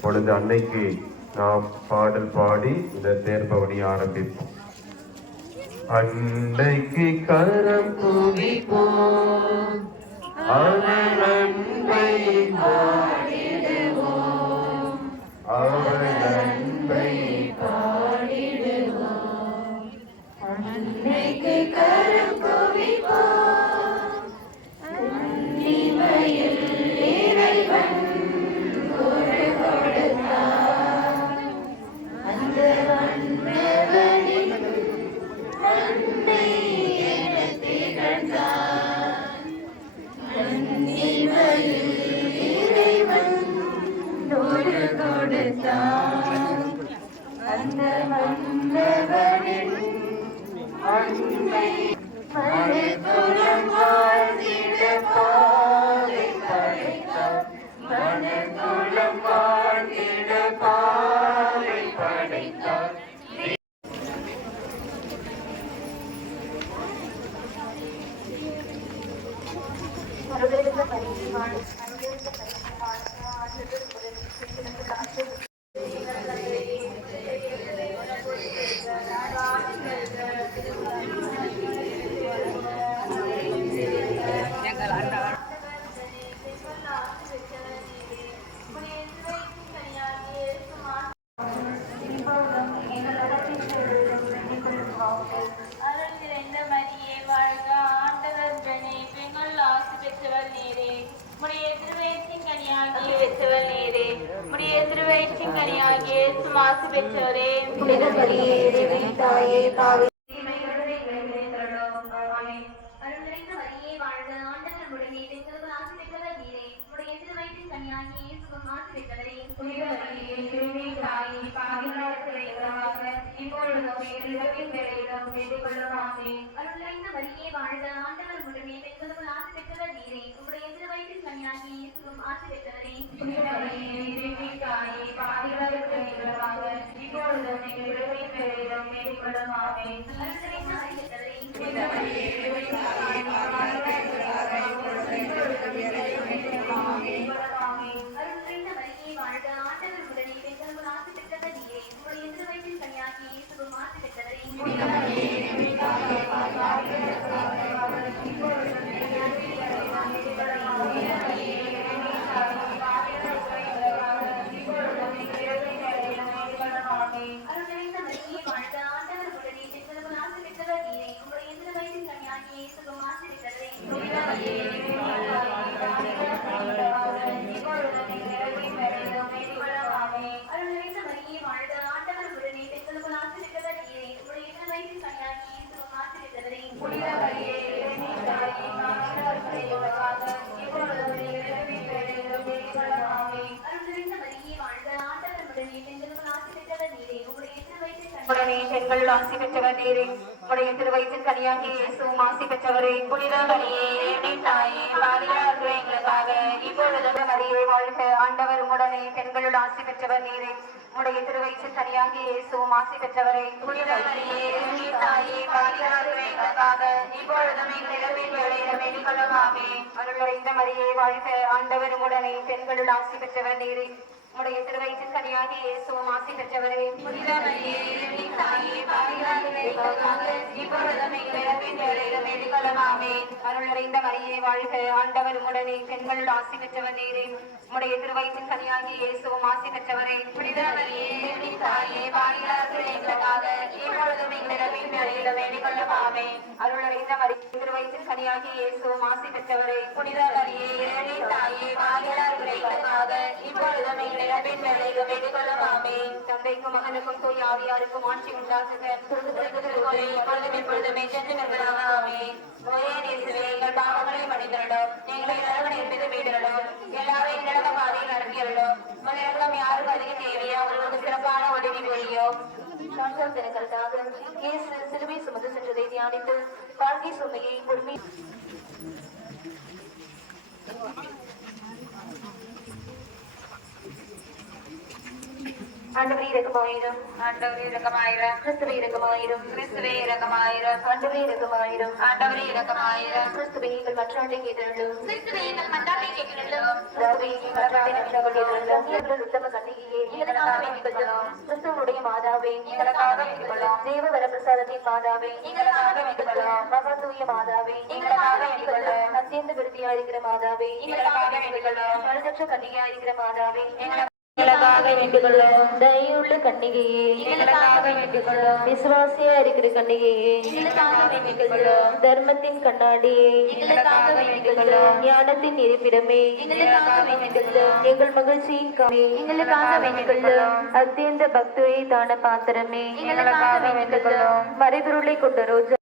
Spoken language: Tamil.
பொழுது அன்னைக்கு நாம் பாடல் பாடி இந்த தேர்பவனி ஆரம்பிப்போம். அன்னைக்கு கரம் குவிப்போம் பரிசுவான அருகிருந்த பரிசுவான ஆண்டுகள் முதல் உடைய திருவயிற்றின் கனியாகிய இயேசுவும் ஆசி பெற்றவரே புனித மரியே இறைவனின் தாயே பாவிகளாக இப்பொழுதும் எங்கள் வேலையிலும் வேண்டிக் கொள்ளுமாமே அருள் நிறைந்த மரியே வாழ்க. ஆண்டவர் உடனே ஆசி பெற்றவர் நீரே. உடைய இயேசுவும் ஆசி பெற்றவரே. இப்பொழுதும் ஆண்டவர் உடனே ஆசி பெற்றவர் நீரே. உடைய இயேசுவும் ஆசி பெற்றவரே அருள் நிறைந்த மரியே வாழ்க ஆண்டவர் உடனே பெண்களுக்கு ஆசி பெற்றவர் நீரே உடைய திருவயிற்றின் கனியாகிய இயேசுவும் ஆசி பெற்றவரே அருள் நிறைந்த மரியே வாழ்க ஆண்டவர் உடனே பெண்களுக்கு ஆசி பெற்றவர் நீரே உடைய திருவயிற்றின் கனியாகிய இயேசுவும் ஆசி பெற்றவரே அருள் நிறைந்த மரியே வாழ்க ஆண்டவர் உடனே பெண்களுக்கு ஆசி பெற்றவர் நீரே உடைய திருவயிற்றின் கனியாகிய உடனே பெண்கள் ஆசி பெற்றவர் நேரே உடைய திருவயிற்றின் கனியாகிய இயேசுவும் ஆசி பெற்றவரே புனித மரியே தாயே எங்களுக்காக இப்பொழுது மரியே வாழ்க. ஆண்டவர் உடனே பெண்களுள் ஆசி பெற்றவர் நேரே உடைய திருவயிற்றின் கனியாகிய இயேசுவும் ஆசி பெற்றவரே புனித மரியே தாயே எங்களுக்காக இப்பொழுதும் மரியே வாழ்க. ஆண்டவர் உடனே பெண்களுள் ஆசி பெற்றவர் நேரே உடைய திருவயிற்றின் கனியாகிய இயேசுவும் ஆசி பெற்றவரே. அருளறிந்த மரியே வாழ்க ஆண்டவர் உடனே பெண்கள் ஆசி பெற்றவர் நீரே. உடைய திருவயிற்றின் கனியாகிய இயேசுவும் ஆசி பெற்றவரே. புனித மரியே இறைவனின் தாயே பாவிகளாகிய எங்களுக்காக திருவயிற்றின் கனியாகிய இயேசுவும் ஆசி பெற்றவரே. புனித மரியே தாயே எங்களுக்காக இப்பொழுதும் எங்கள் இறப்பின் தந்தைக்கும் மகனுக்கும் தூய் ஆவியாருக்கும் ஆட்சி இப்பொழுதும் சென்று ஒரே எங்கள் பாவங்களை எங்களை எல்லாரையும் பாதையில் யாருக்கு அதிக தேவையோ? உங்களுக்கு சிறப்பான உதவி புரியோ தினங்களுக்காக இயேசு சிலுவை சுமந்து சென்றதை தியானித்து வாழ்க்கை சுமையை பொறுமை ஆண்டவரே இரக்கமாயிரும் ஆண்டவரே இரக்கமாயிரம் கிறிஸ்துவே இரக்கமாயிரும் கிறிஸ்துவே இரக்கமாயிரம் ஆண்டவரே இரக்கமாயிரும் ஆண்டவரே இரக்கமாயிரம் கிறிஸ்துவே எங்கள் மற்றாட்டை கேட்டருளும் கிறிஸ்துவே எங்கள் மன்றாட்டை கேட்கிறோம் பிதாவே, எங்கள் மன்றாட்டை கேட்டருளும். எங்கள் உத்தம கன்னிகையே, எங்களுக்காக வேண்டிக் கொள்ளும். கிறிஸ்துவனுடைய மாதாவே எங்களுக்காக வேண்டிக் கொள்ளும். தேவ வரப்பிரசாதத்தின் மாதாவே எங்களுக்காக. மகா தூய மாதாவே எங்களுக்காக. அத்தியந்த விருத்தியா இருக்கிற மாதாவே எங்களுக்காக வேண்டிக் கொள்ளும். பழுதற்ற கன்னிகையா இருக்கிற மாதாவே எங்களுக்காக தயவுள்ள விசுவாசியா இருக்கிற எங்களுக்காக கொள்ளும் தர்மத்தின் கண்ணாடியே. எங்களுக்காக வேண்டிக் கொள்ளும் ஞானத்தின் இருப்பிடமே. எங்களுக்காக எங்கள் மகிழ்ச்சியின் காமே. எங்களுக்காக வேண்டிக் கொள்ளும் அத்தியந்த பக்தியை தான பாத்திரமே. எங்களுக்காக வேண்டிக் கொள்ளும் மறைபொருளை கொண்ட ரோஜா.